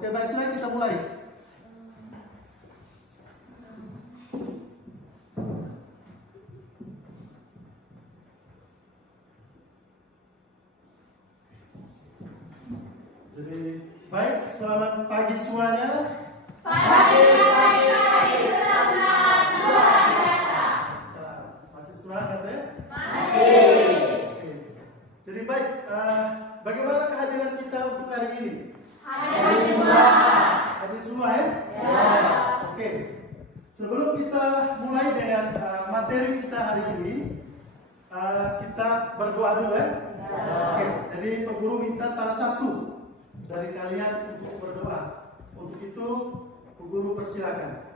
Oke, baik, silakan kita mulai. Jadi, baik, selamat pagi semuanya. Pagi, tetap semangat luar biasa. Masih semangat ya? Masih. Oke. Jadi baik, bagaimana kehadiran kita untuk hari ini? Hadir semua. Hadir semua ya? Ya. Oke. Sebelum kita mulai dengan materi kita hari ini, kita berdoa dulu ya. Oke. Jadi Pak Guru minta salah satu dari kalian untuk berdoa. Untuk itu, Pak Guru persilakan.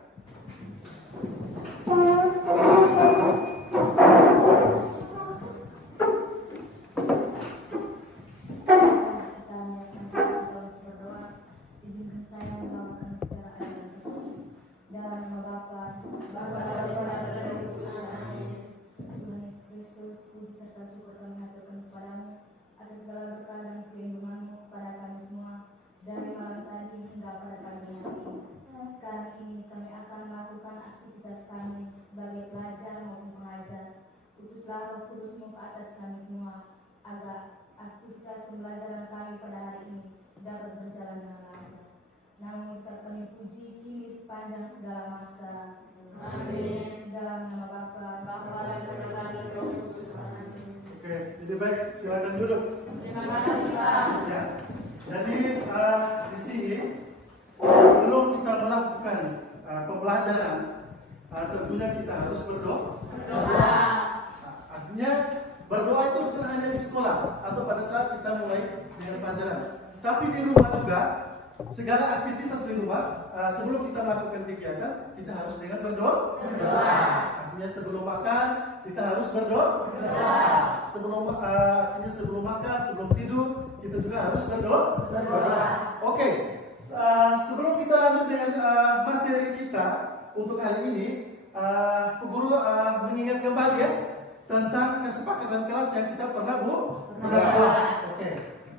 Sekarang ini kami akan melakukan aktivitas kami sebagai pelajar maupun pengajar. Utuslah Roh Kudus-Mu ke atas kami semua, agar aktivitas pembelajaran kami pada hari ini dapat berjalan dengan lancar. Namun kami puji kini sepanjang segala masa. Amin. Dalam nama Bapa, dan Putra, dan Roh Kudus. Amin. Oke, jadi baik, silakan duduk. Terima kasih, Pak. Ya. Jadi di sini sebelum kita melakukan pembelajaran, tentunya kita harus berdoa. Artinya berdoa itu bukan hanya di sekolah atau pada saat kita mulai dengan pelajaran, tapi di rumah juga. Segala aktivitas di rumah, sebelum kita melakukan kegiatan, kita harus dengan berdoa. Artinya sebelum makan, kita harus berdoa. Sebelum makan, sebelum tidur, kita juga harus berdoa. Oke. Sebelum kita lanjut dengan materi kita untuk hari ini, Pak Guru mengingat kembali ya tentang kesepakatan kelas yang kita pernah buat. Oke.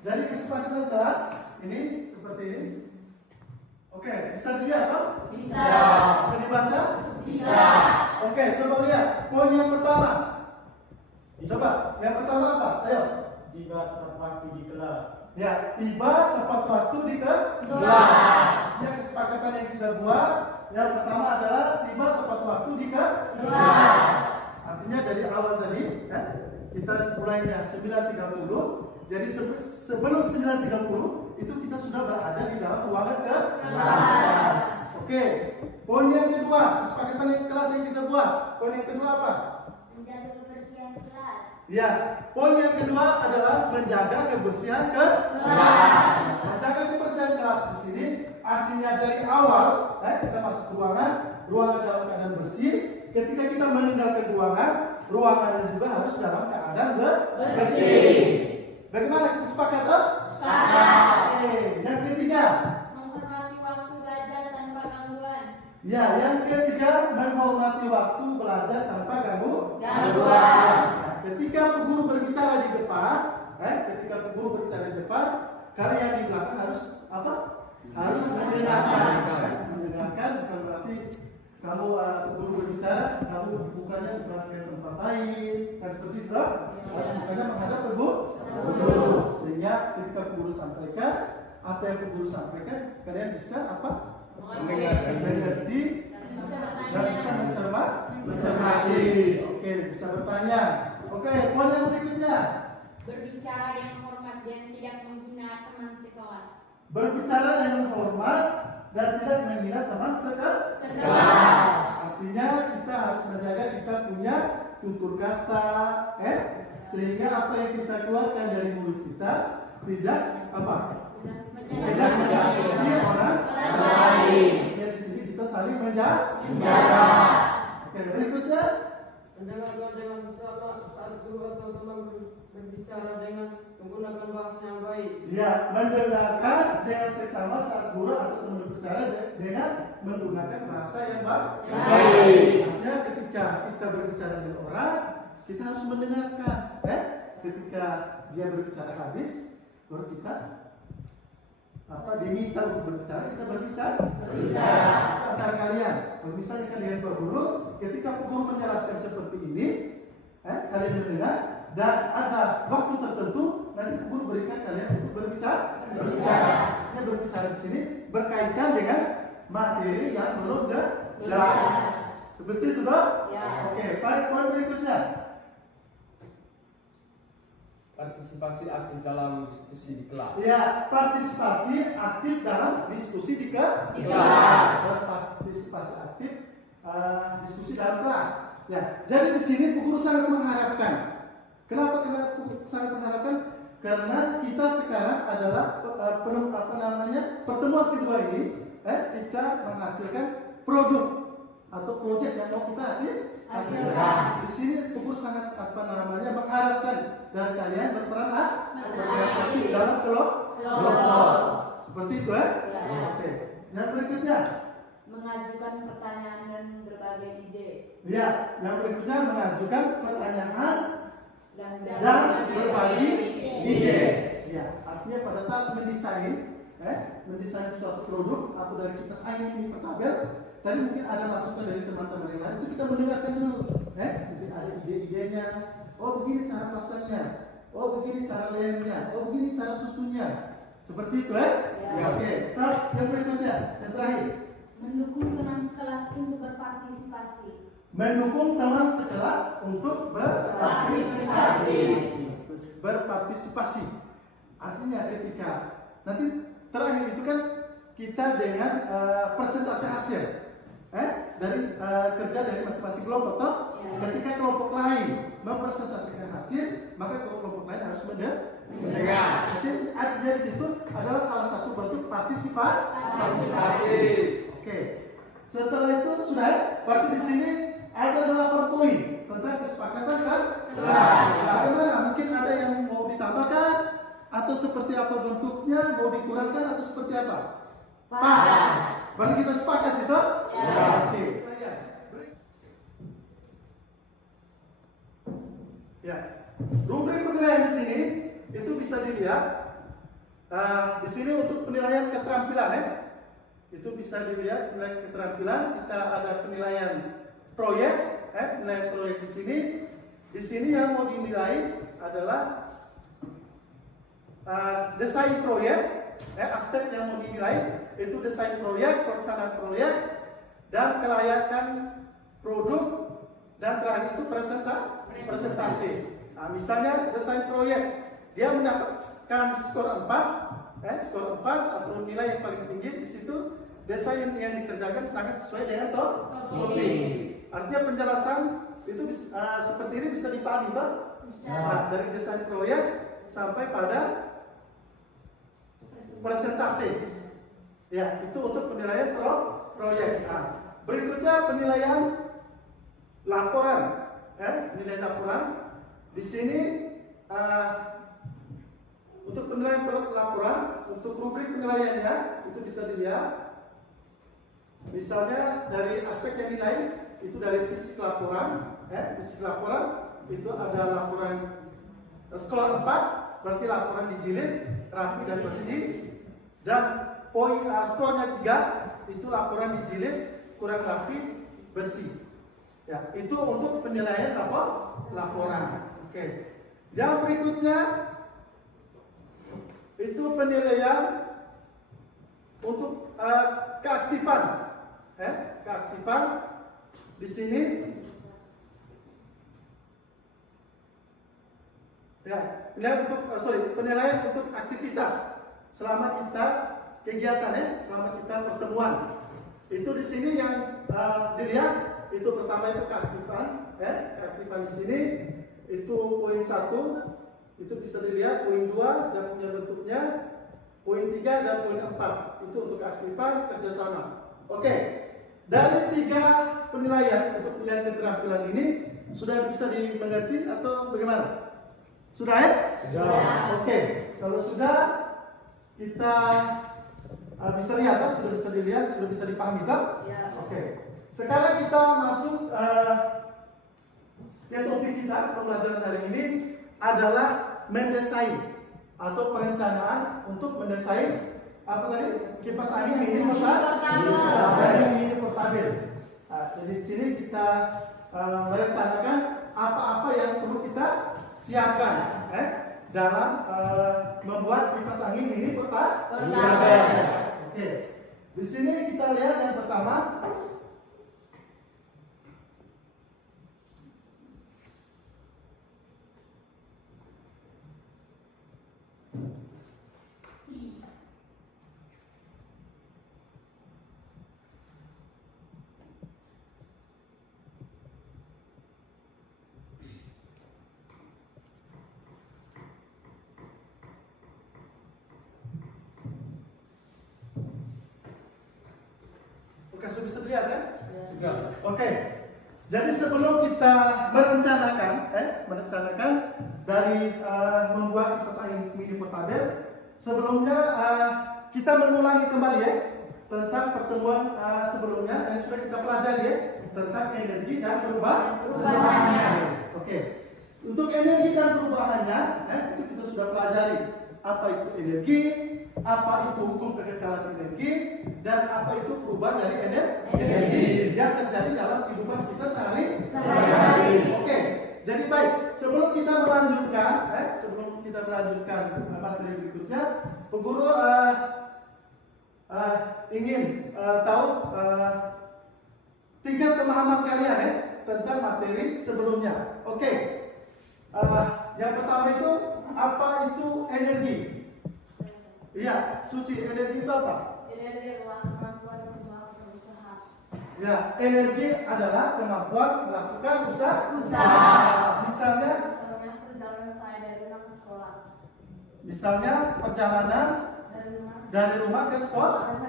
Jadi kesepakatan kelas ini seperti ini. Oke, bisa dilihat toh? Bisa. Bisa dibaca? Bisa. Oke, coba lihat poin yang pertama. Coba, yang pertama apa? Ayo. Tiba tepat waktu di kelas. Ya, tiba tepat waktu di Kelas. Yang kesepakatan yang kita buat, yang pertama adalah tiba tepat waktu di Kelas. Artinya dari awal tadi, ya, kita mulainya 9.30. Jadi sebelum 9.30 itu kita sudah berada di dalam ruangan Kelas. Oke. Poin yang kedua, kesepakatan yang kelas yang kita buat. Poin yang kedua apa? Menjaga kebersihan kelas. Ya, poin yang kedua adalah menjaga kebersihan Kelas. Menjaga kebersihan kelas di sini artinya dari awal kita masuk ruangan dalam keadaan bersih. Ketika kita meninggalkan ruangan juga harus dalam keadaan bersih. Bagaimana kesepakatan? Sepakat. Oke, yang ketiga. Menghormati waktu belajar tanpa gangguan. Ya, yang ketiga menghormati waktu belajar tanpa Gangguan. Ya, ketika guru berbicara di depan, kalian di belakang harus apa? Harus mendengarkan. Mendengarkan bukan berarti kamu guru berbicara, kamu bukannya ke tempat lain, kan seperti itu, harus bukannya menghadap ke guru. Sehingga ketika guru sampaikan, apa yang guru sampaikan, kalian bisa apa? Mengerti dan bisa mencermati. Oke, bisa bertanya. Oke, poin yang berikutnya. Berbicara dengan hormat dan tidak menghina teman sekelas. Berbicara dengan hormat dan tidak menghina teman Sekelas. Artinya kita harus menjaga kita punya tutur kata, sehingga apa yang kita keluarkan dari mulut kita tidak apa? Tidak menyakiti orang lain. Ya, di sini kita saling menjaga. Oke, berikutnya. Mendengarkan dengan seksama saat guru atau teman berbicara dengan menggunakan bahasa yang baik. Ya, mendengarkan dengan seksama saat guru atau teman berbicara dengan menggunakan bahasa yang baik. Artinya ketika kita berbicara dengan orang, kita harus mendengarkan. Ketika dia berbicara habis, baru kita diminta untuk berbicara, kita berbicara antara kalian. Kalau misalnya kalian berguru, ketika guru menjelaskan seperti ini, kalian mendengar dan ada waktu tertentu, nanti guru berikan kalian untuk berbicara. Berbicara di sini berkaitan dengan materi yang belum jelas. Seperti itu, toh? Ya. Oke, poin berikutnya. Partisipasi aktif dalam diskusi di kelas. Ya, partisipasi aktif dalam diskusi di kelas. Partisipasi aktif diskusi dalam kelas. Ya, jadi di sini guru sangat mengharapkan. Kenapa sangat mengharapkan? Karena kita sekarang adalah pertemuan kedua ini, kita menghasilkan produk atau proyek yang mau kita hasilkan. Di sini guru sangat mengharapkan dari kalian berperan aktif dalam kelompok. Seperti itu, Ya. Oke. Yang berikutnya. Mengajukan pertanyaan dan berbagai ide. Ya, yang berikutnya mengajukan pertanyaan Dan berbagi ide. Ya, artinya pada saat mendesain suatu produk atau dari kipas angin ini tabel, tadi mungkin ada masukan dari teman-teman yang lain, itu kita mendengarkan dulu. Mungkin ada ide-idenya. Oh, begini cara pasangnya. Oh, begini cara lemnya. Oh, begini cara susunnya. Seperti itu, Ya. Oke. Yang berikutnya, yang terakhir. Mendukung teman sekelas untuk berpartisipasi. Mendukung teman sekelas untuk berpartisipasi. Artinya ketika nanti terakhir itu kan kita dengan presentasi hasil dari kerja dari masing-masing kelompok, toh? Ya. Ketika kelompok lain mempresentasikan hasil, maka kelompok lain harus mendengar. Jadi artinya di situ adalah salah satu bentuk partisipasi. Oke. Setelah itu sudah, berarti di sini ada 8 poin tentang kesepakatan kan? Bagaimana? Mungkin ada yang mau ditambahkan atau seperti apa bentuknya, mau dikurangkan atau seperti apa? Pas. Berarti kita sepakat itu? Ya. Oke. Ya. Rubrik penilaian di sini itu bisa dilihat. Di sini untuk penilaian keterampilan, itu bisa dilihat penilaian keterampilan. Kita ada penilaian proyek, penilaian proyek di sini. Di sini yang mau dinilai adalah desain proyek. Aspek yang mau dinilai itu desain proyek, pelaksanaan proyek, dan kelayakan produk, dan terakhir itu presentasi. Misalnya desain proyek, dia mendapatkan skor 4, skor 4 atau nilai yang paling tinggi. Di situ desain yang dikerjakan sangat sesuai dengan topik. Artinya penjelasan itu seperti ini bisa dipahami, toh? Dari desain proyek sampai pada presentasi. Ya, itu untuk penilaian proyek. Berikutnya penilaian laporan. Nilai laporan. Di sini untuk penilaian laporan, untuk rubrik penilaiannya itu bisa dilihat. Misalnya dari aspek yang dinilai itu dari fisik laporan. Fisik laporan itu ada laporan skor 4, berarti laporan dijilid, rapi dan bersih. Dan poin skornya 3 itu laporan dijilid, kurang rapi, bersih. Ya, itu untuk penilaian laporan. Oke. Yang berikutnya itu penilaian untuk keaktifan. Keaktifan di sini. Ya, penilaian untuk aktivitas selama kita kegiatan, selama kita pertemuan. Itu di sini yang dilihat itu pertama itu keaktifan, keaktifan di sini itu poin 1 itu bisa dilihat, poin 2 dan punya bentuknya, poin 3 dan poin 4 itu untuk keaktifan kerjasama. Oke, dari 3 penilaian untuk penilaian keterampilan ini sudah bisa dimengerti atau bagaimana? Sudah ya? Sudah. Oke, kalau sudah kita bisa lihat, kan? Sudah bisa dilihat, sudah bisa dipahami, kan? Ya. Oke. Sekarang kita masuk ke topik kita pembelajaran hari ini adalah mendesain atau perencanaan untuk mendesain apa tadi? Kipas angin mini portabel. Jadi di sini kita merencanakan apa-apa yang perlu kita siapkan dalam membuat kipas angin mini portabel. Oke. Di sini kita lihat yang pertama. Sudah bisa lihat kan? Ya. Oke. Jadi sebelum kita merencanakan dari membuat kipas angin mini portabel, sebelumnya kita mengulangi kembali tentang pertemuan sebelumnya yang sudah kita pelajari tentang energi dan perubahannya. Oke. Untuk energi dan perubahannya itu kita sudah pelajari apa itu energi, apa itu hukum kekekalan energi, dan apa itu perubahan dari energi yang terjadi dalam kehidupan kita sehari-hari. Oke, jadi baik. Sebelum kita melanjutkan materi berikutnya, Bu Guru ingin tahu tingkat pemahaman kalian tentang materi sebelumnya. Oke, yang pertama itu apa itu energi? Iya, Suci, energi itu apa? Energi adalah kemampuan untuk melakukan usaha. Ya, energi adalah kemampuan melakukan usaha. Misalnya perjalanan saya dari rumah ke sekolah. Misalnya perjalanan dari rumah ke sekolah.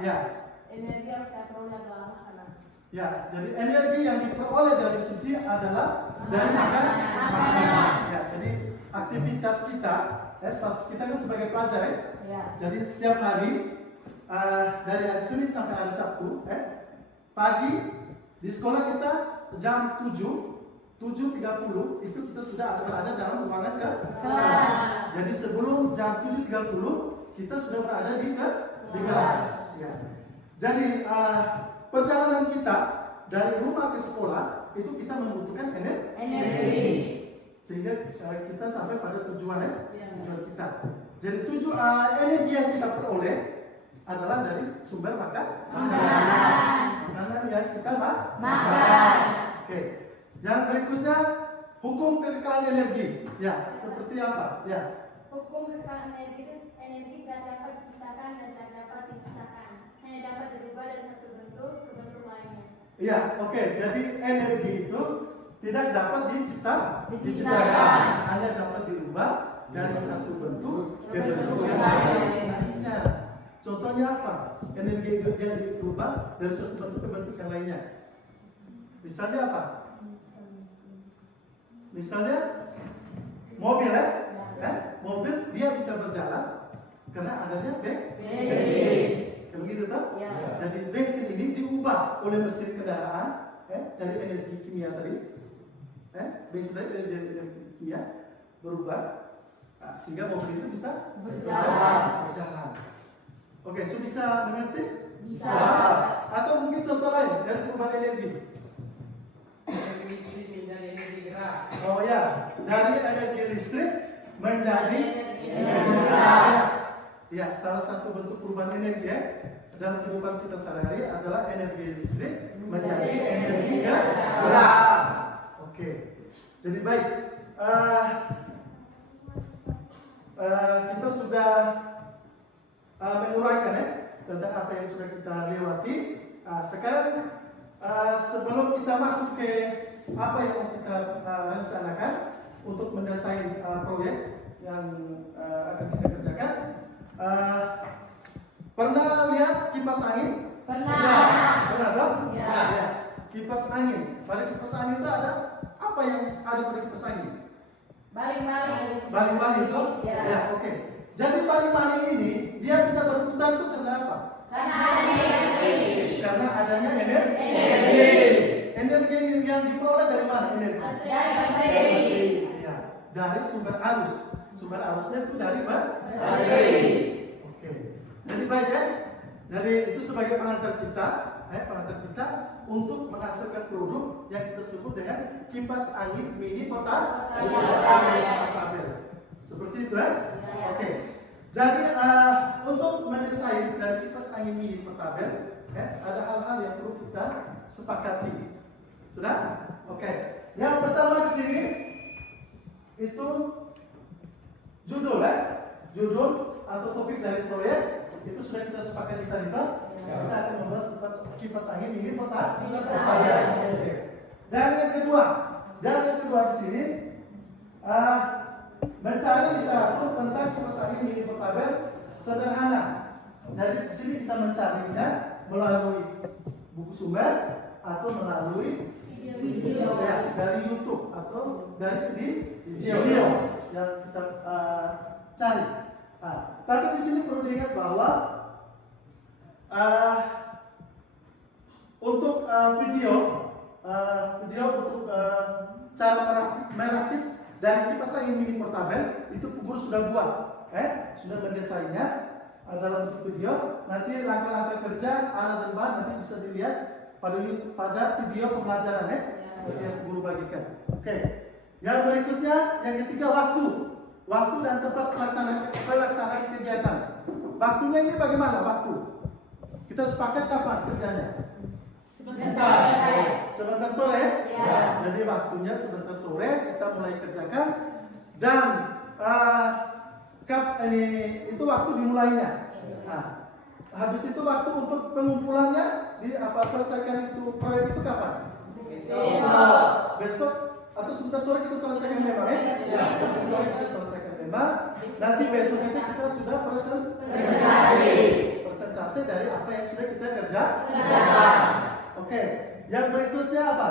Ya. Energi yang saya peroleh adalah makanan. Ya, jadi energi yang diperoleh dari Suci adalah dari makanan. Ya, jadi aktivitas kita, status kita kan sebagai pelajar Ya. Jadi tiap hari dari hari Senin sampai hari Sabtu, pagi di sekolah kita jam 7.30 itu kita sudah berada dalam ruangan kelas. Jadi sebelum jam 7.30 kita sudah berada di kelas. Ya. Jadi perjalanan kita dari rumah ke sekolah itu kita membutuhkan energi. Sehingga kita sampai pada tujuan kita. Jadi energi yang kita peroleh adalah dari sumber makanan yang kita makan. Oke. Yang berikutnya hukum kekekalan energi. Ya, seperti apa? Ya. Hukum kekekalan energi itu energi tidak dapat diciptakan dan tidak dapat diciptakan. Hanya dapat dirubah dari satu bentuk ke bentuk lainnya. Iya, oke. Jadi energi itu tidak dapat diciptakan, hanya dapat dirubah dari satu bentuk ke bentuk yang lainnya. Contohnya apa? Energi yang dirubah dari satu bentuk ke bentuk yang lainnya. Misalnya apa? Misalnya mobil mobil dia bisa berjalan karena adanya bensin. Kalau gitu toh? Ya. Jadi bensin ini diubah oleh mesin kendaraan dari energi kimia tadi. Bensin dari energi kimia berubah sehingga mobil itu bisa berjalan. Oke, so bisa mengerti? Bisa. Atau mungkin contoh lain dari perubahan energi. Oh ya, dari energi listrik menjadi energi gerak. Ya, salah satu bentuk perubahan energi dalam kehidupan kita sehari-hari adalah energi listrik menjadi energi gerak. Oke, jadi baik. Kita sudah menguraikan tentang apa yang sudah kita lewati. Sekarang sebelum kita masuk ke apa yang mau kita rencanakan untuk mendasari proyek yang akan kita kerjakan, pernah lihat kipas angin? Pernah dong? Ya. Kipas angin. Pada kipas angin itu ada apa yang ada pada kipas angin? Baling-baling toh? Ya, oke. Jadi baling-baling ini dia bisa berputar itu karena apa? Karena adanya energi. Energi yang diperoleh dari mana energi? Ya, dari sumber arus. Sumber arusnya itu dari baterai. Oke. Jadi baik ya. Jadi itu sebagai pengantar kita untuk menghasilkan produk yang kita sebut dengan kipas angin mini portable. Seperti itu ya. Oke. Jadi untuk mendesain dari kipas angin mini portable, ada hal-hal yang perlu kita sepakati. Sudah? Oke. Yang pertama di sini itu judul judul atau topik dari proyek itu sudah kita sepakati tadi toh. Kita akan membahas tentang kipas angin mini portable. Oke. Dan yang kedua di sini mencari literatur tentang kipas angin mini portable sederhana. Jadi di sini kita mencarinya melalui buku sumber atau melalui video ya, dari YouTube atau dari video yang kita cari. Tapi di sini perlu diingat bahwa untuk video untuk cara merakit dari kipas angin mini portable itu guru sudah buat, sudah mendesainnya dalam bentuk video. Nanti langkah-langkah kerja, alat dan bahan nanti bisa dilihat pada video pembelajaran yang guru bagikan. Oke. Yang berikutnya, yang ketiga waktu dan tempat pelaksanaan kegiatan. Waktunya ini bagaimana waktu? Kita sepakat kapan kerjanya? Sebentar sore. Ya. Jadi waktunya sebentar sore kita mulai kerjakan dan itu waktu dimulainya. Habis itu waktu untuk pengumpulannya selesaikan itu proyek itu kapan? Besok atau sebentar sore kita selesaikan memang sebentar sore kita selesaikan memang. Nanti besoknya kita sudah presentasi dari apa yang sudah kita kerjakan. Oke. Yang berikutnya apa?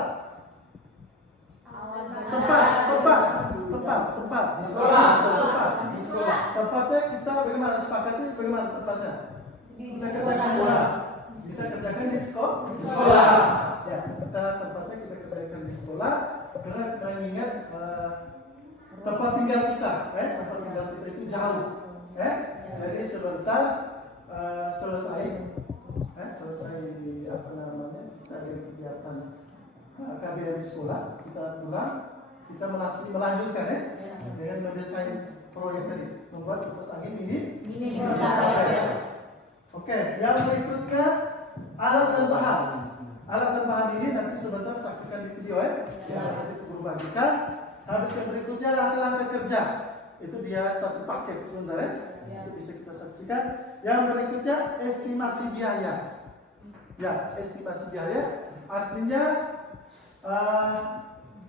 Tempat di sekolah. Tempatnya kita bagaimana sepakati bagaimana tempatnya? Kita kerjakan di sekolah. Ya, tempatnya kita kerjakan di sekolah karena mengingat tempat tinggal kita, itu jauh, jadi sebentar selesai kita ada kegiatan KBM di sekolah, kita pulang, kita melanjutkan dengan mendesain proyek tadi, membuat kipas angin mini portable. Oke, yang berikutnya alat dan bahan. Alat dan bahan ini nanti sebentar saksikan di video nanti guru bagikan. Habis yang berikutnya langkah-langkah kerja. Itu dia satu paket sebentar itu bisa kita saksikan. Yang berikutnya estimasi biaya. Ya, estimasi biaya artinya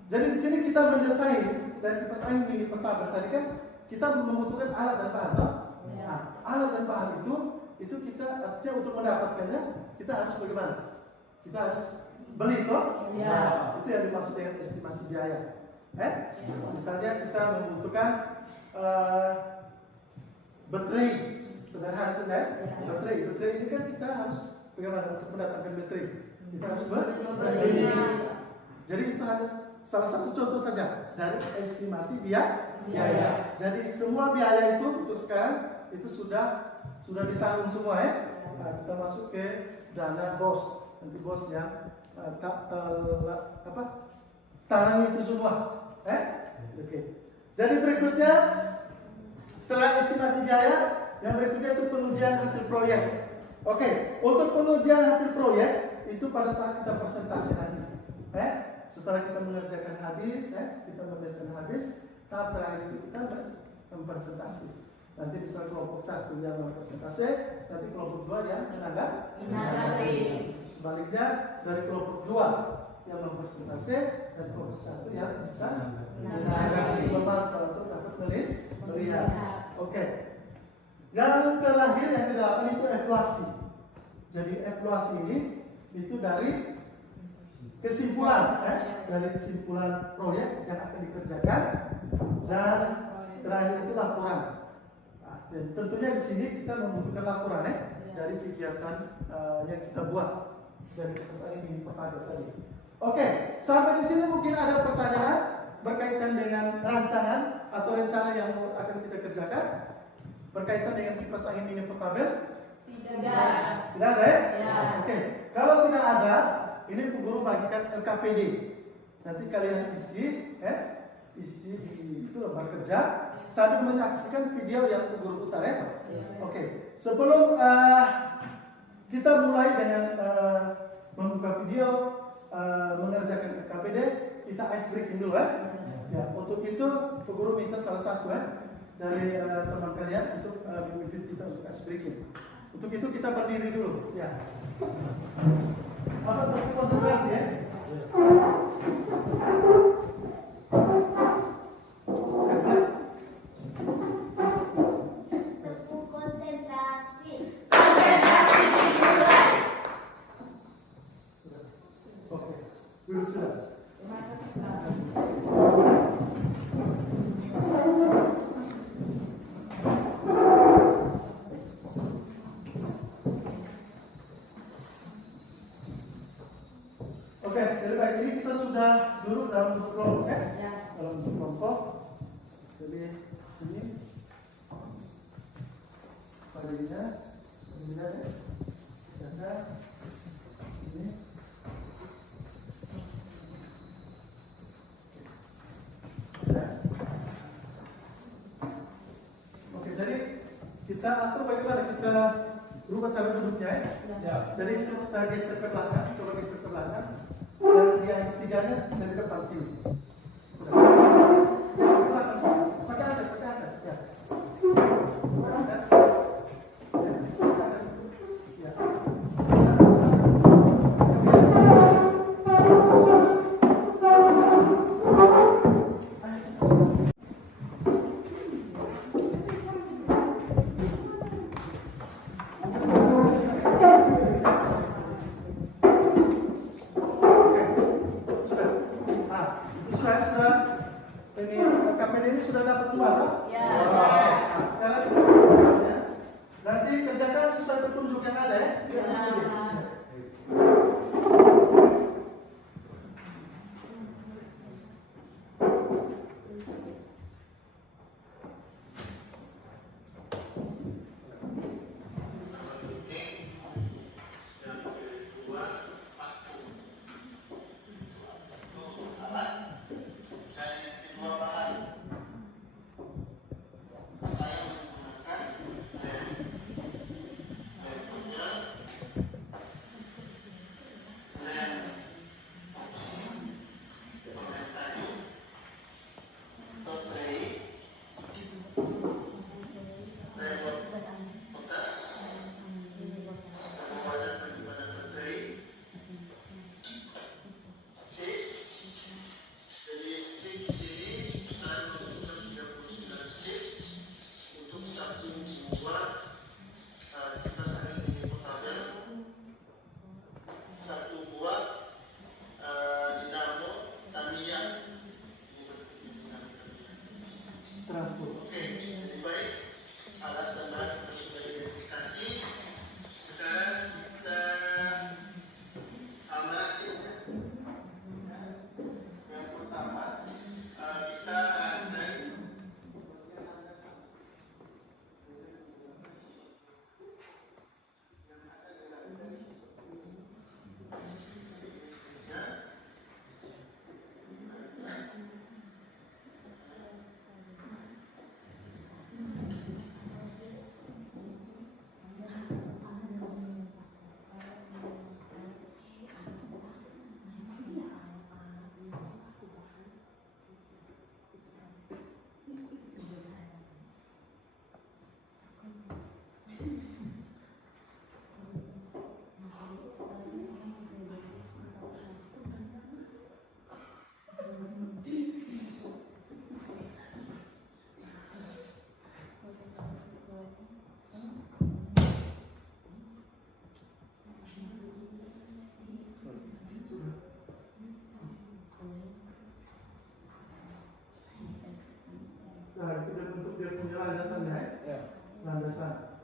jadi di sini kita mendesain dari kipas angin mini portable tadi kan kita membutuhkan alat dan bahan toh? Alat dan bahan itu kita artinya untuk mendapatkannya kita harus bagaimana? Kita harus beli toh? Itu yang dimaksud dengan estimasi biaya. Misalnya kita membutuhkan baterai sederhana saja. Baterai ini kan kita harus bagaimana untuk mendatangkan baterai? Kita harus beli. Jadi itu hanya salah satu contoh saja dari estimasi biaya. Jadi semua biaya itu untuk sekarang itu sudah ditanggung semua kita masuk ke dana bos. Nanti bos yang tanggung itu semua. Oke. Jadi berikutnya setelah estimasi biaya, yang berikutnya itu pengujian hasil proyek. Oke, untuk pengujian hasil proyek itu pada saat kita presentasi nanti. Setelah kita mengerjakan habis, kita mendesain habis, tahap terakhir itu kita mempresentasi. Nanti bisa kelompok 1 yang mempresentasi, nanti kelompok 2 yang menanggapi. Sebaliknya dari kelompok 2 yang mempresentasi dan kelompok 1 yang bisa menanggapi. Memantau untuk dapat melihat. Oke. Yang terakhir yang ke-8 itu evaluasi. Jadi evaluasi ini itu dari kesimpulan, dari kesimpulan proyek yang akan dikerjakan dan terakhir itu laporan. Dan tentunya di sini kita membutuhkan laporan dari kegiatan yang kita buat dari kipas angin mini portable tadi. Oke, sampai di sini mungkin ada pertanyaan berkaitan dengan rancangan atau rencana yang akan kita kerjakan berkaitan dengan kipas angin mini portable. Tidak. Tidak ada ya? Ya. Oke. Kalau tidak ada, ini Bu Guru bagikan LKPD. Nanti kalian isi di itu lembar kerja sambil menyaksikan video yang Bu Guru putar ya. Oke. Sebelum kita mulai dengan membuka video mengerjakan LKPD, kita ice breaking dulu ya. Ya, untuk itu Bu Guru minta salah satu dari teman kalian untuk memimpin kita untuk ice breaking. Untuk itu kita berdiri dulu ya. Apa untuk konsentrasi ya? Tepuk konsentrasi. Oke, duduk sudah. Oke, jadi baik ini kita sudah duduk dalam bentuk kelompok ya. Dalam bentuk kelompok. Jadi ini badannya, ini ya. Jaga ini. Oke, jadi kita atur bagaimana kita rubah cara duduknya ya. Jadi kita geser ke belakang, coba geser ke belakang. Dan yang tiganya dari depan sini. Udah. Geser ke belakang semua. Pakai atas ya. Ya. Sudah. Ah, itu sudah. Ini KPD ini sudah dapat semua, toh? Ya. Nah, sekarang ya. Nanti kerjakan sesuai petunjuk yang ada ya. Teratur. Oke, jadi baik. Alat dan bahan kita sudah identifikasi. Sekarang kita merakit. Yang pertama, kita rangkai. Nah, itu bentuk dia punya landasannya ya. Landasan.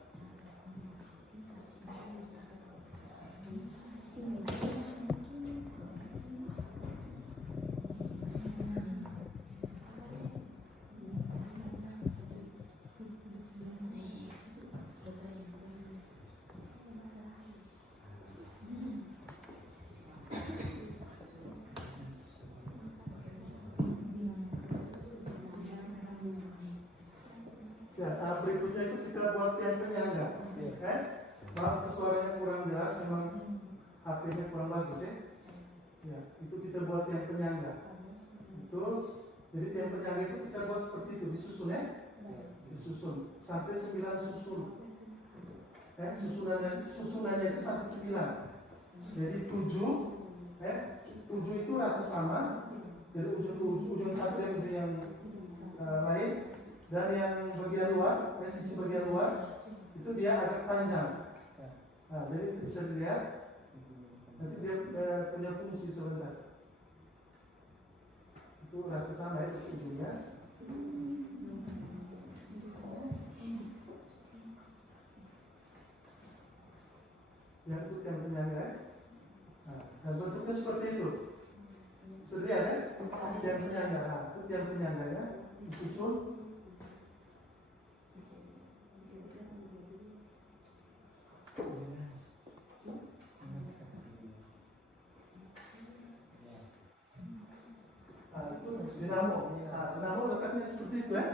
Ya, tahap berikutnya itu kita buat tiang penyangga. Maaf suaranya kurang jelas, memang HP-nya kurang bagus ya. Ya, itu kita buat tiang penyangga. Itu, jadi tiang penyangga itu kita buat seperti itu, disusun ya, disusun sampai 9 susun. Susunannya itu sampai 9. Jadi 7, 7 itu rata sama. Dari ujung satu yang ujung yang lain, dan yang bagian luar, sisi bagian luar itu dia agak panjang. Nah, jadi bisa dilihat nanti dia punya fungsi sebentar. Itu rata sama ya ujungnya. Yang itu yang penyangga. Nah, dan bentuknya seperti itu. Sedia ya? Yang penyangga, itu yang penyangga ya, disusun. Nah, itu dinamo. Nah, dinamo letaknya seperti itu ya.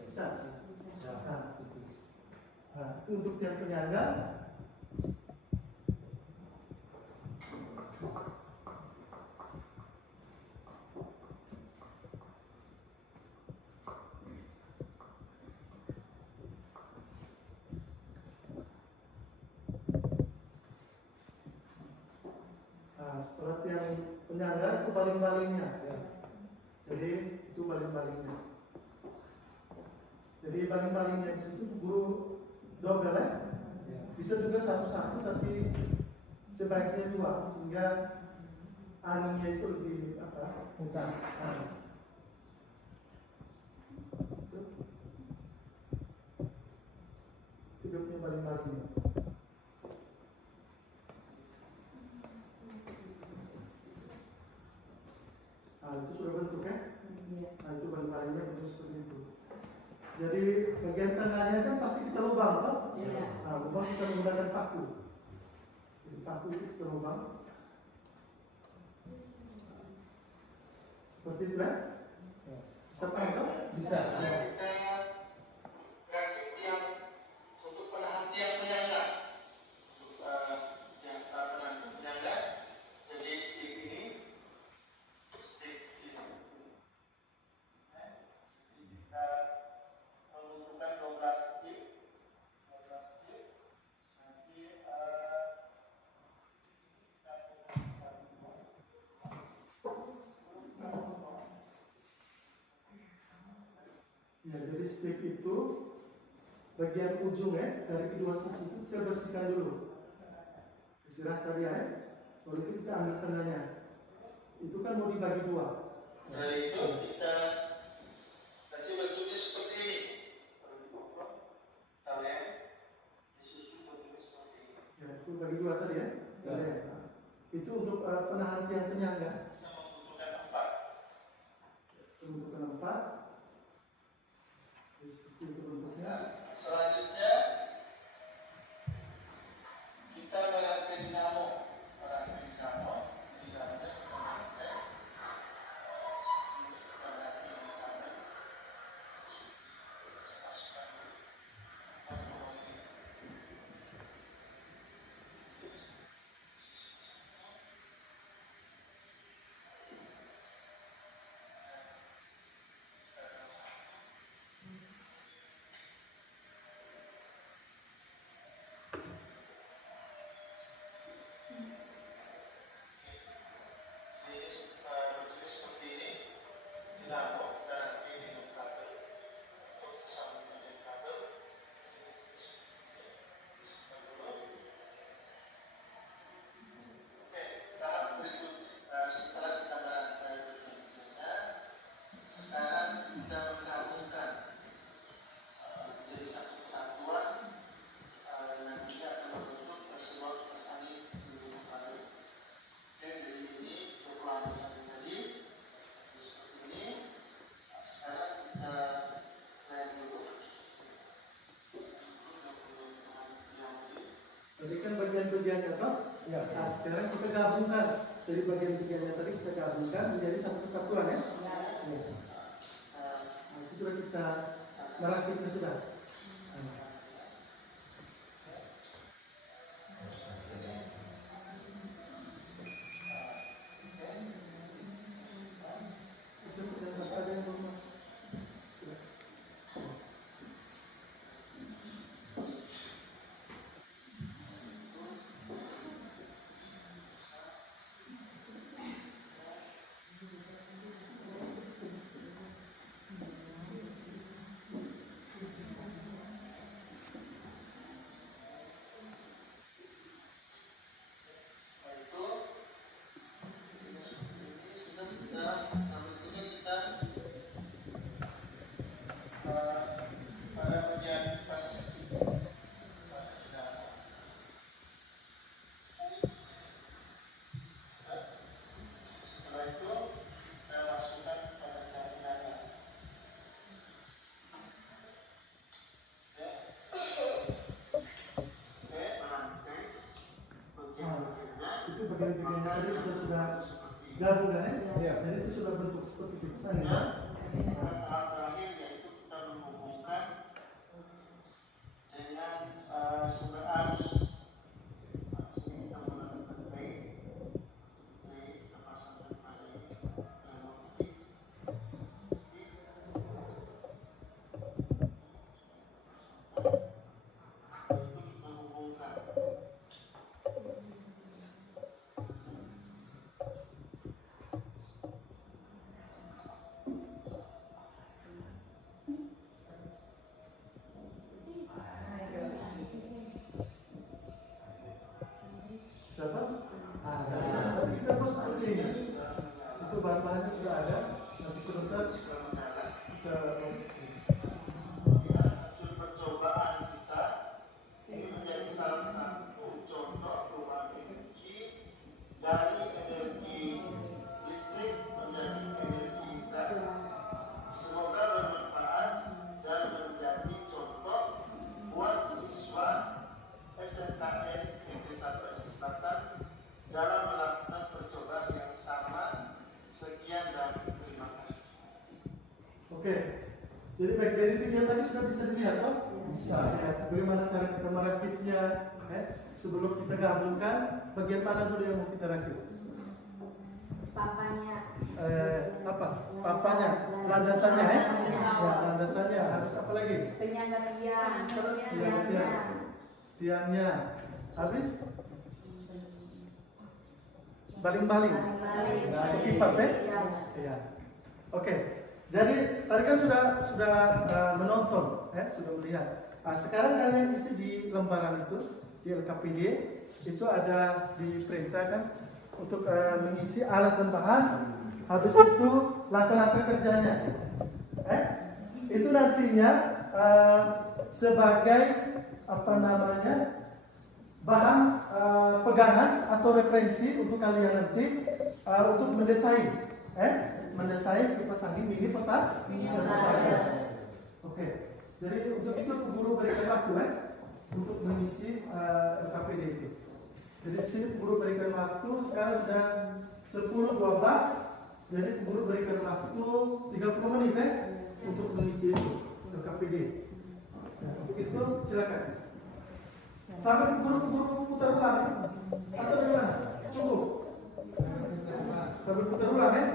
Bisa. Nah, itu untuk yang penyangga. Setelah tiang penyangga itu baling-balingnya. Jadi itu baling-balingnya. Jadi baling-balingnya di situ guru double ya. Bisa juga satu-satu tapi sebaiknya 2 sehingga anginnya itu lebih kencang. Itu dia punya baling-balingnya. Nah, itu sudah bentuk ya. Nah, itu baling-balingnya bentuk seperti itu. Jadi bagian tengahnya kan pasti kita lubang kan? Nah, lubang kita menggunakan paku. Jadi paku itu kita lubang. Seperti itu ya? Bisa paham? Bisa. Rakit yang untuk penahan tiang penyangga. Untuk yang penahan penyangga. Jadi stick ini. Kita membutuhkan 12 stick. Nanti Ya, jadi stick itu bagian ujung ya, dari kedua sisi itu kita bersihkan dulu. Istirahat tadi ya, baru itu kita ambil tengahnya. Itu kan mau dibagi 2. dari itu kita nanti bentuknya seperti ini. Kalian disusun bentuknya seperti ini. Ya, itu bagi 2 tadi ya. Ya. Itu untuk penahan tiang penyangga. Kita membutuhkan 4. Membutuhkan 4. Seperti itu bentuknya. Selanjutnya kita merangkai dinamo. Tadi kan bagian-bagiannya toh? Ya. Nah, sekarang kita gabungkan dari bagian-bagiannya tadi kita gabungkan menjadi satu kesatuan ya. Ya. Nah, itu sudah kita Merakitnya sudah. Bagian-bagian tadi kita sudah gabungan ya. Jadi itu sudah bentuk seperti pesan ya. Tahap terakhir yaitu kita menghubungkan dengan sumber arus. Sini kita menggunakan P, kita pasangkan pada remote putih. Itu kita hubungkan. Siapa? Tadi kita bos seperti ini. Itu bahan-bahannya sudah ada. Nanti sebentar kita Hasil percobaan kita ini menjadi salah satu contoh perubahan energi dari energi listrik menjadi energi internet. Semoga bermanfaat dan menjadi contoh buat siswa SMKN Negeri 1 Aceh Selatan dalam melakukan percobaan yang sama. Sekian dan terima kasih. Oke. Jadi baik dari video tadi sudah bisa dilihat toh? Bisa. Ya, bagaimana cara kita merakitnya? Sebelum kita gabungkan, bagian mana dulu yang mau kita rakit? Papanya. Apa? Papanya, landasannya ya? Ya, landasannya. Harus apa lagi? Penyangga tiang, terus Tiangnya. Tiangnya. Habis? Baling-baling. Kipas ya? Iya. Oke. Jadi tadi kan sudah menonton, sudah melihat. Nah, sekarang kalian isi di lembaran itu di LKPD itu ada diperintahkan untuk mengisi alat dan bahan. Habis itu langkah-langkah kerjanya. Itu nantinya sebagai apa namanya bahan pegangan atau referensi untuk kalian nanti untuk mendesain, mendesain kipas angin mini peta. Oke, jadi untuk itu guru berikan waktu untuk mengisi LKPD itu. Jadi di sini guru berikan waktu sekarang sudah 10.12, jadi guru berikan waktu 30 menit untuk mengisi itu LKPD. Nah, untuk itu silakan. Sampai guru putar ulang atau gimana? Cukup. Sampai putar ulang ya.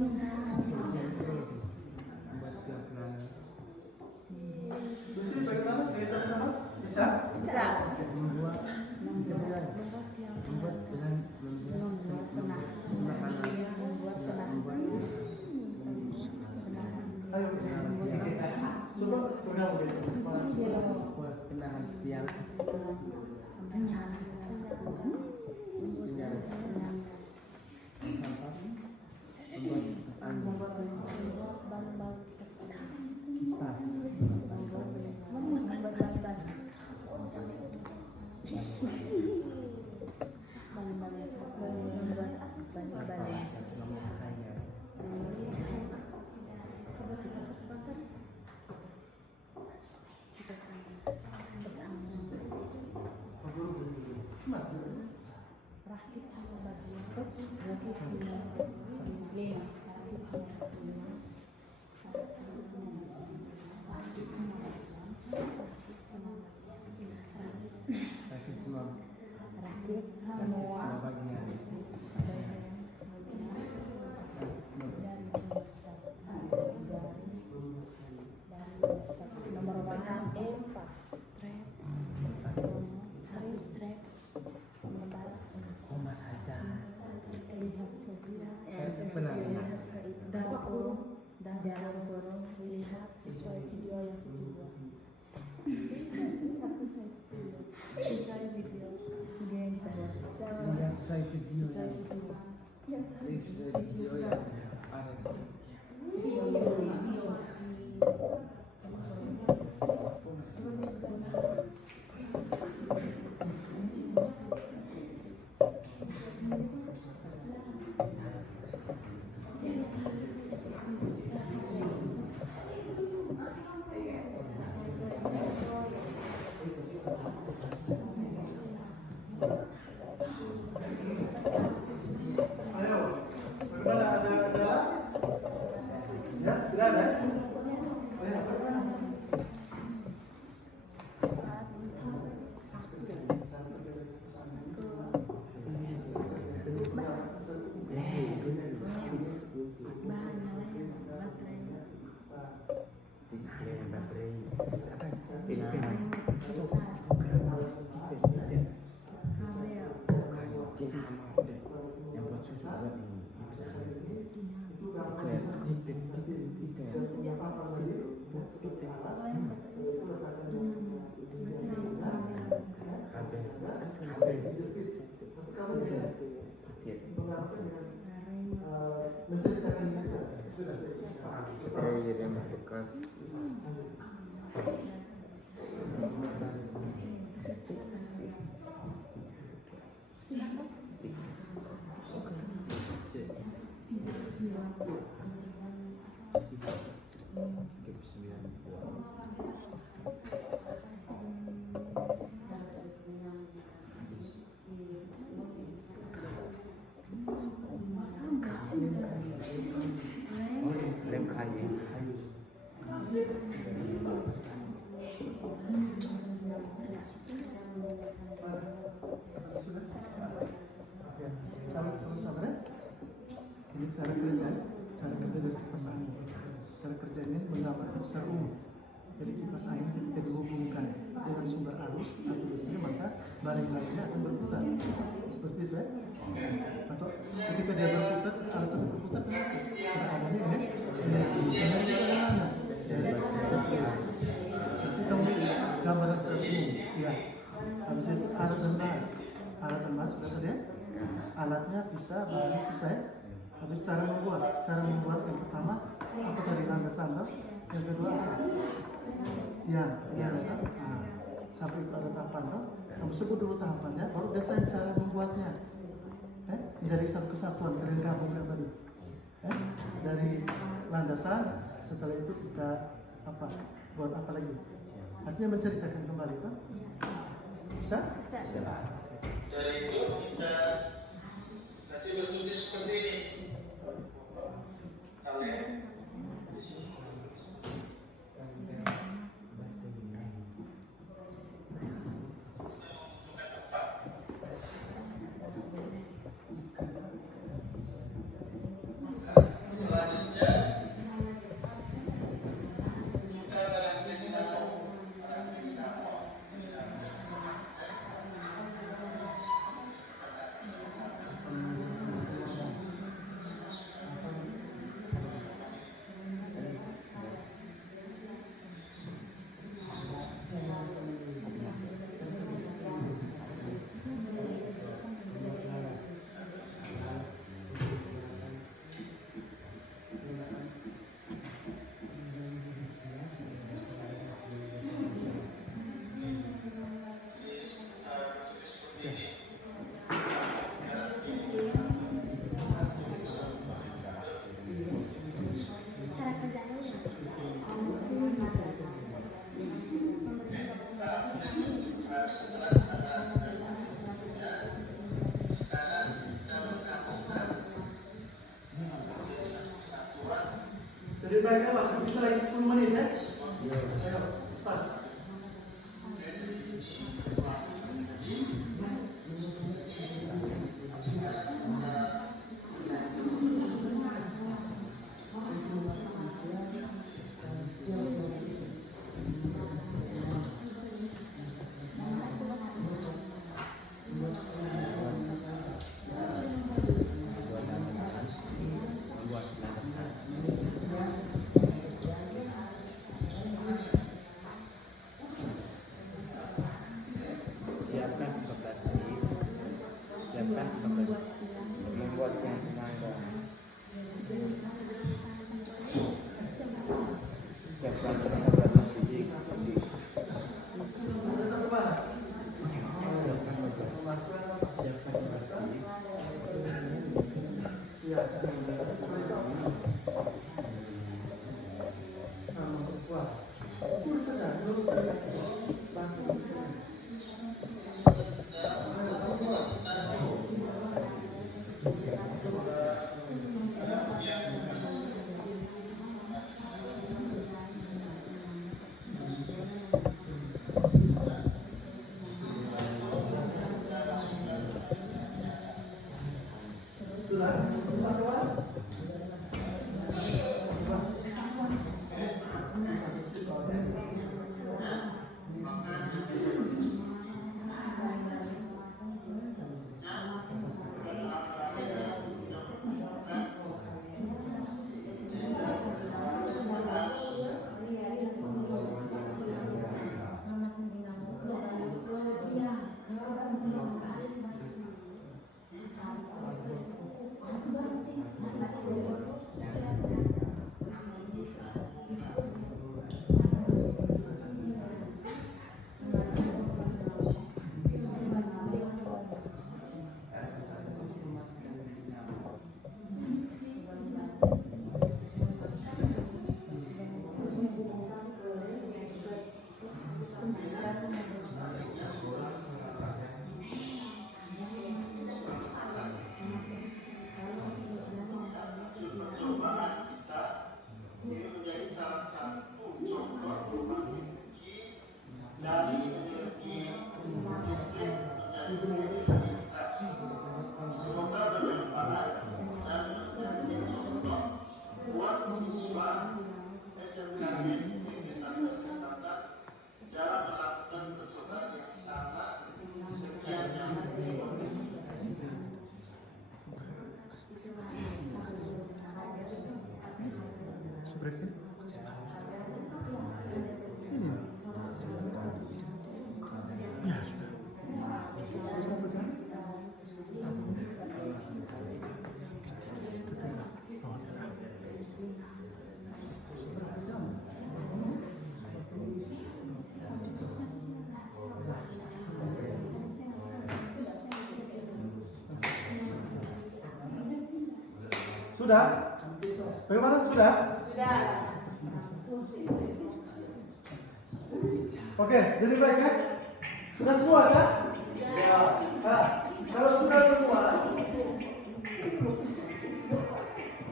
Suci bagaimana? Cerita pertama? Bisa? Bisa. Ayo. Coba pegang begitu. Buat penahan tiang. Dalam kurung lihat sesuai video yang Cici buat. Sesuai video yang kita buat. Sesuai video yang ada. Ayo. Bagaimana? Ada? Ya, tidak ada. Ayo, bagaimana? Menceritakan yang bekas. Lem kayu. Sudah? Oke. Sama-sama ya? Ini cara kerja dari kipas angin. Cara kerjanya menggambarkan secara umum. Jadi kipas angin ketika dihubungkan dengan sumber arus arusnya, maka baling-balingnya akan berputar. Seperti itu ya? Atau ketika dia berputar, alasan berputar kenapa? Karena adanya ini energi dari mana? Jadi kamu gambaran secara umum. Ya. Habis itu alat dan bahan. Alat dan bahan sudah tadi ya? Alatnya bisa, bahannya bisa ya? Habis cara membuat yang pertama apa tadi, landasan toh? Yang kedua apa? Ya, nah, sampai itu ada tahapan toh? Kamu sebut dulu tahapannya, baru desain cara membuatnya. Menjadi satu kesatuan, kalian gabungkan tadi. Dari landasan, setelah itu kita apa? Buat apa lagi? Artinya menceritakan kembali toh? Bisa? Dari itu kita nanti bentuknya seperti ini. Kalian Selanjutnya kita barangkali mau jadi baiknya waktu kita lagi 10 menit ya. Ayo, cepat. Siapkan bagasi. Siapkan bagasi. Membuat yang tenaga. Siapkan bagasi. Satu mana? Siapkan bagasi. Siapkan bagasi. Ya, wah, itu sedang dulu bahasa. Sudah, satu orang. Sudah? Bagaimana sudah? Sudah. Oke, jadi baik ya? Sudah semua kan? Sudah. Nah, kalau sudah semua,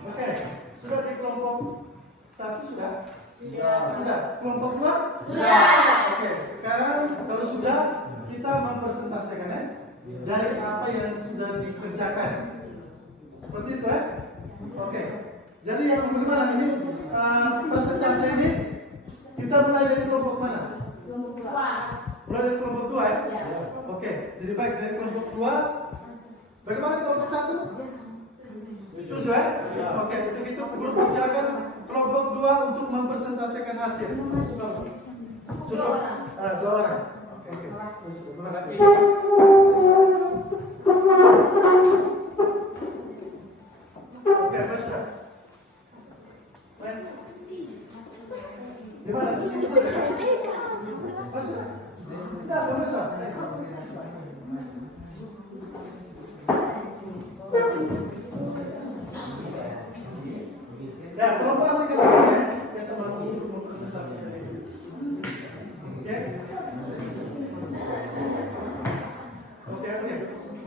oke, sudah di kelompok 1 sudah? Sudah. Kelompok 2? Sudah. Oke, sekarang kalau sudah, kita mempresentasikan ya, dari apa yang sudah dikerjakan. Seperti itu ya? Oke, Jadi yang bagaimana ini presentasi ini kita mulai dari kelompok mana? Mulai dari kelompok 2 ya? Oke, jadi baik dari kelompok 2. Bagaimana kelompok 1? Setuju ya? Oke, untuk itu guru persilakan kelompok 2 untuk mempresentasikan hasil. Cukup 2 orang. Oke. Oke, Masya. Di mana? Di sini saja. Masya. Tidak, Masya. Ya, tolong perhatikan di sini ya. Yang teman untuk mempresentasikan ini. Oke. Oke.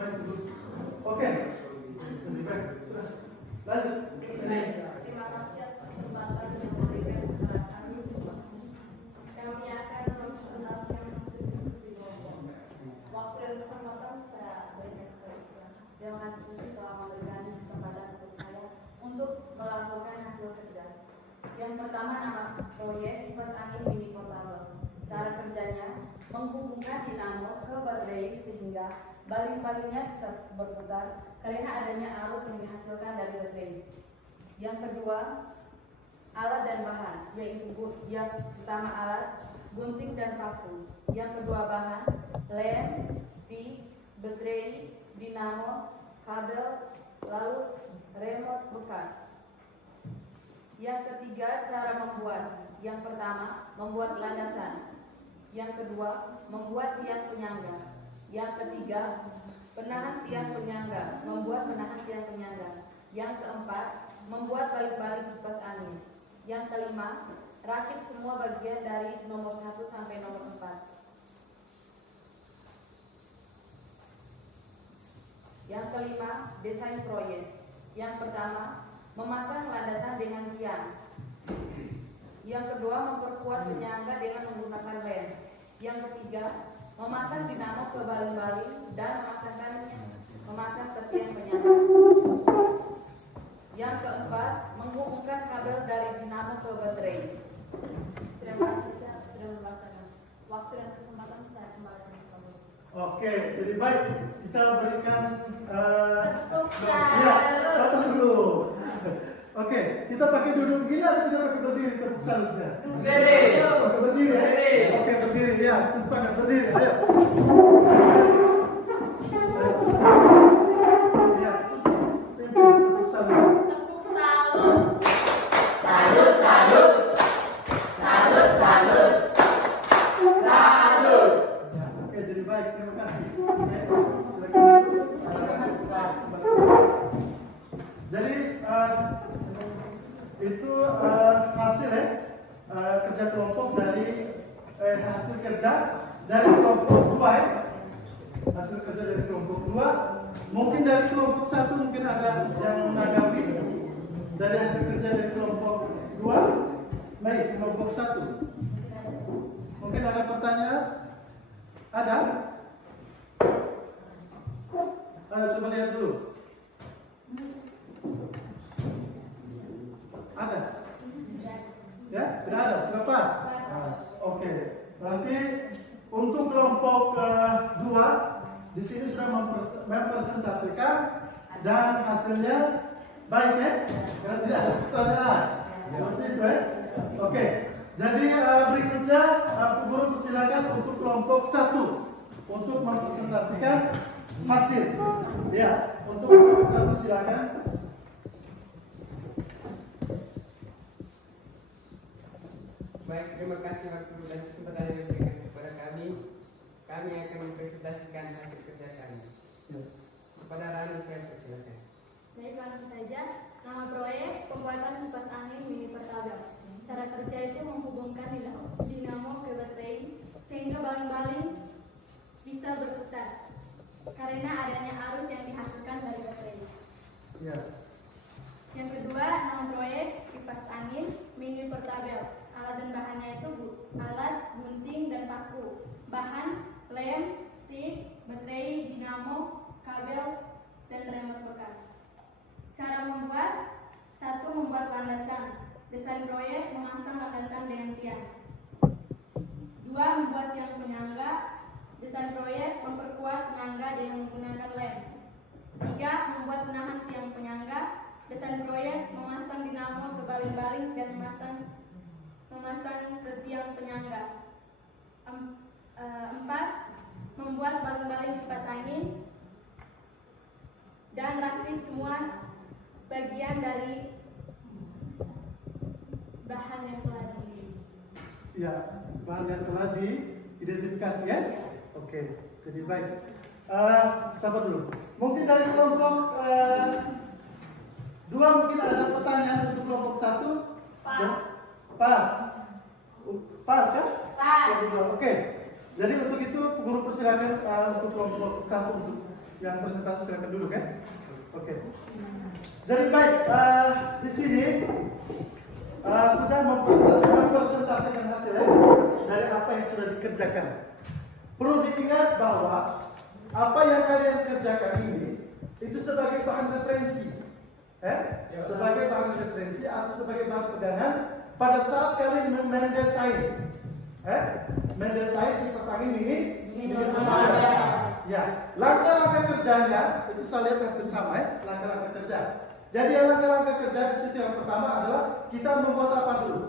Baik. Oke. Baik. Sudah. Lanjut. Terima kasih atas kesempatan yang diberikan kepada kami. Kami akan mempresentasikan hasil diskusi kelompok. Waktu dan kesempatan saya berikan kepada Ica. Terima kasih Susi telah memberikan kesempatan untuk saya untuk melaporkan hasil kerja. Yang pertama, nama proyek kipas angin mini portable. Cara kerjanya menghubungkan dinamo ke baterai sehingga baling-balingnya bisa berputar karena adanya arus yang dihasilkan dari baterai. Yang kedua, alat dan bahan, yaitu yang pertama alat, gunting dan paku. Yang kedua bahan, lem, stick, baterai, dinamo, kabel, lalu remote bekas. Yang ketiga, cara membuat. Yang pertama, membuat landasan. Yang kedua, membuat tiang penyangga. Yang ketiga, penahan tiang penyangga, membuat penahan tiang penyangga. Yang keempat, membuat balik-balik kipas angin. Yang kelima, rakit semua bagian dari nomor 1 sampai nomor 4. Yang kelima, desain proyek. Yang pertama, memasang landasan dengan tiang. Yang kedua, memperkuat penyangga dengan menggunakan lem. Yang ketiga, memasang dinamo ke baling-baling dan memasang ke tiang penyangga. Yang keempat, menghubungkan kabel dari dinamo ke baterai. Terima kasih sudah melaksanakan. Waktu dan kesempatan saya kembali ke kamu. Oke, jadi baik kita berikan Ya, satu dulu. Oke, kita pakai duduk gini atau kita pakai berdiri tepuk salutnya? Berdiri. Pakai berdiri ya? Berdiri. Oke, berdiri ya. Terus pakai berdiri. Ayo. Ya. Tepuk salut. Tepuk salut. Salut, salut. Salut, salut. Salut. Ya, oke, jadi baik. Terima kasih. Oke, silakan. Jadi itu hasil ya kerja kelompok dari hasil kerja dari kelompok 2 ya. Hasil kerja dari kelompok 2. Mungkin dari kelompok 1 mungkin ada yang menanggapi dari hasil kerja dari kelompok 2. Baik, kelompok 1. Mungkin ada pertanyaan? Ada? Ayo coba lihat dulu. Ada? Ya, tidak ada. Sudah pas? Oke. Nanti untuk kelompok 2 di sini sudah mempresentasikan dan hasilnya baik ya? Karena tidak ada pertanyaan. Seperti itu ya? Oke. Jadi berikutnya guru persilakan untuk kelompok 1 untuk mempresentasikan hasil. Ya, untuk kelompok 1 silakan. Baik, terima kasih waktu dan kesempatan yang diberikan kepada kami. Kami akan mempresentasikan hasil kerja kami. Kepada Rani saya persilakan. Baik, langsung saja. Nama proyek pembuatan kipas angin mini portable. Cara kerja itu menghubungkan dinamo ke baterai sehingga baling-baling bisa berputar karena adanya arus yang dihasilkan dari baterai. Ya. Yang kedua, nama proyek kipas angin mini portable. Alat dan bahannya itu alat, gunting, dan paku. Bahan, lem, stick, baterai, dinamo, kabel, dan remote bekas. Cara membuat 1. 1. Membuat landasan. Desain proyek memasang landasan dengan tiang. 2. Membuat tiang penyangga. Desain proyek memperkuat penyangga dengan menggunakan lem. 3. Membuat penahan tiang penyangga. Desain proyek memasang dinamo ke baling-baling dan memasang ke tiang penyangga. 4. Membuat baling-baling kipas angin dan rakit semua bagian dari bahan yang telah Ya, bahan yang telah diidentifikasi ya. Oke, jadi baik. Sabar dulu. Mungkin dari kelompok 2 mungkin ada pertanyaan untuk kelompok 1. Pas. Pas kan? Pas. Oke. Jadi untuk itu guru persilakan untuk kelompok 1 untuk yang presentasi silakan dulu kan? Oke. Jadi baik, di sini sudah mempresentasikan hasilnya dari apa yang sudah dikerjakan. Perlu diingat bahwa apa yang kalian kerjakan ini itu sebagai bahan referensi, sebagai bahan referensi atau sebagai bahan pegangan pada saat kalian mendesain, mendesain kipas angin ini. Ya, langkah-langkah kerjanya itu saya lihat bersama ya, langkah-langkah kerja. Jadi langkah-langkah kerja di situ yang pertama adalah kita membuat apa dulu?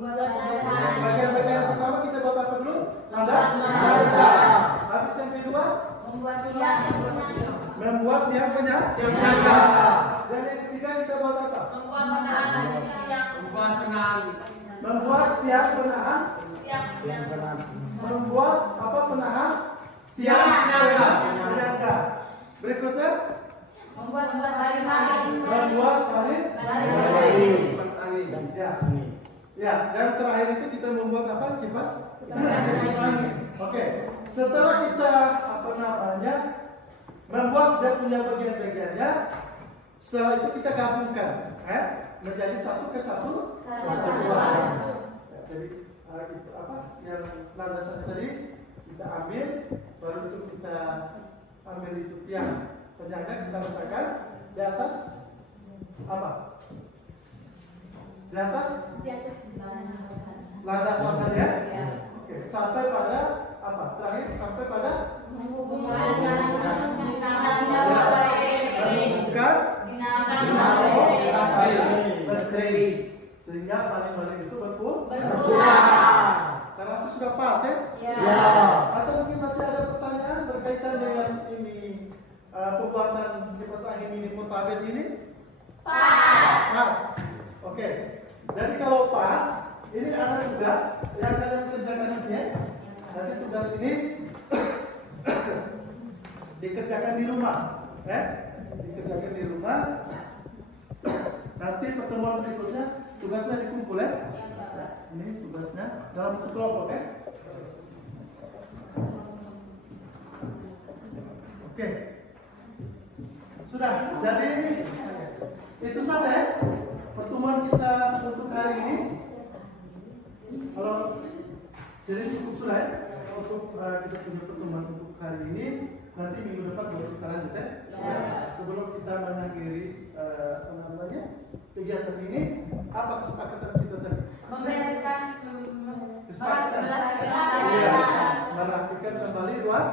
Bagian-bagian yang pertama kita buat apa dulu? Landasan. Habis yang kedua? Membuat tiang penyangga. Membuat tiang penyangga. Dan yang ketiga kita buat apa? Membuat penahan tiang. Membuat tiang penahan. Membuat apa penahan? Tiang penyangga. Berikutnya? Membuat baling-baling. Membuat baling. Ya, dan terakhir itu kita membuat apa? Kipas angin. Oke. Setelah kita membuat dia punya bagian-bagiannya, setelah itu kita gabungkan, menjadi satu kesatuan. Jadi itu apa? Yang landasan tadi kita ambil, baru itu kita ambil itu tiang penyangga kita letakkan di atas apa? Di atas landasan tadi ya. Oke, sampai pada apa? Terakhir sampai pada menghubungkan baterai sehingga baling-baling itu berputar. Saya rasa sudah pas ya? Ya. Atau mungkin masih ada pertanyaan berkaitan dengan ini pembuatan kipas angin ini mutabir ini? Pas. Oke. Jadi kalau pas, ini ada tugas yang kalian kerjakan nanti ya. Nanti tugas ini dikerjakan di rumah, dikerjakan di rumah. Nanti pertemuan berikutnya tugasnya dikumpul ya. Ini tugasnya dalam bentuk kelompok ya. Oke. Sudah, jadi itu saja ya pertemuan kita untuk hari ini. Kalau jadi cukup sudah ya untuk kita punya pertemuan untuk hari ini. Nanti minggu depan baru kita lanjut ya. Sebelum kita mengakhiri kegiatan ini, apa kesepakatan kita tadi? Kesepakatan. Merapikan kembali ruang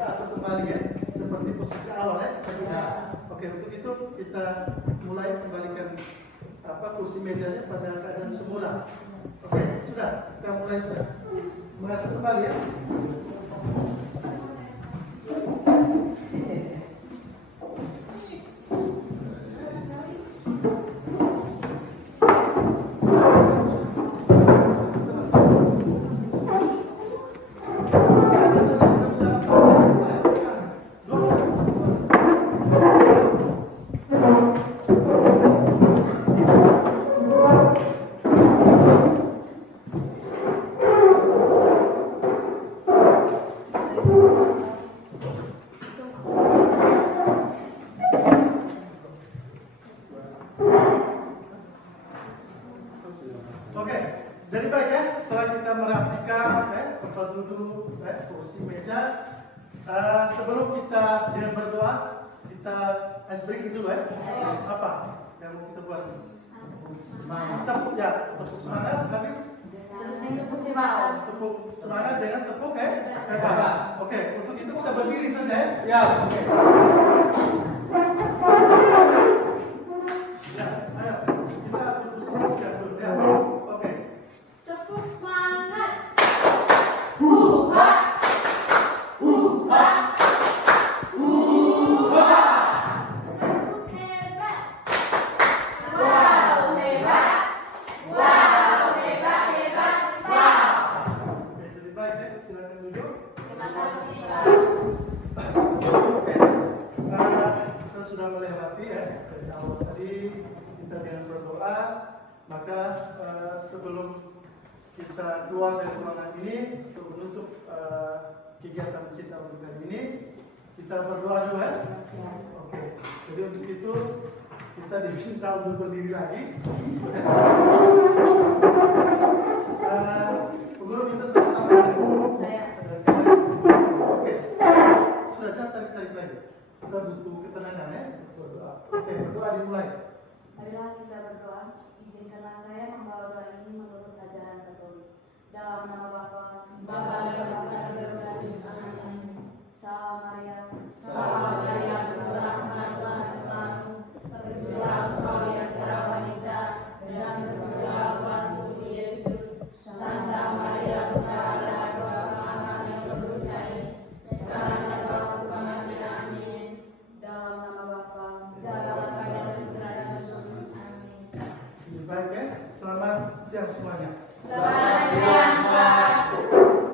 atau kembali ya, seperti posisi awal ya. Oke, untuk itu kita mulai kembalikan kursi mejanya pada keadaan semula. Oke, sudah kita mulai sudah mengatur kembali ya. Oke, jadi baik ya, setelah kita merapikan tempat duduk, kursi meja, sebelum kita berdoa, kita Ice breaking dulu ya. Apa yang mau kita buat? Tepuk ya, tepuk semangat habis. Tepuk semangat dengan tepuk hebat. Oke, untuk itu kita berdiri saja ya. Ya. Ya, ayo kita berposisi siap dulu ya. Oke. Tepuk semangat. Tepuk hebat. Oke, jadi baik ya, silakan duduk. Oke, kita sudah melewati ya dari awal tadi kita dengan berdoa, maka sebelum kita keluar dari ruangan ini untuk menutup kegiatan kita untuk hari ini, kita berdoa dulu ya. Oke, jadi untuk itu kita diminta untuk berdiri lagi. Guru minta sama-sama. Oke, sudah jangan tarik lagi. Kita butuh ketenangan ya. Berdoa. Oke, berdoa dimulai. Marilah kita berdoa. Izinkanlah saya membawa doa ini menurut ajaran Katolik. Dalam nama Bapa, dan Putra dan Roh Kudus. Amin. Salam Maria, berkah Tuhan sertamu. Terpujilah engkau di antara wanita, dan terpujilah Tuhanmu Yesus. Santa Maria, Bunda Allah, doa Tuhan yang berdosa ini, sekarang dan waktu kematian. Amin. Dalam nama Bapa, dan Putra dan Roh Kudus. Amin. Baik ya. Selamat siang semuanya. Selamat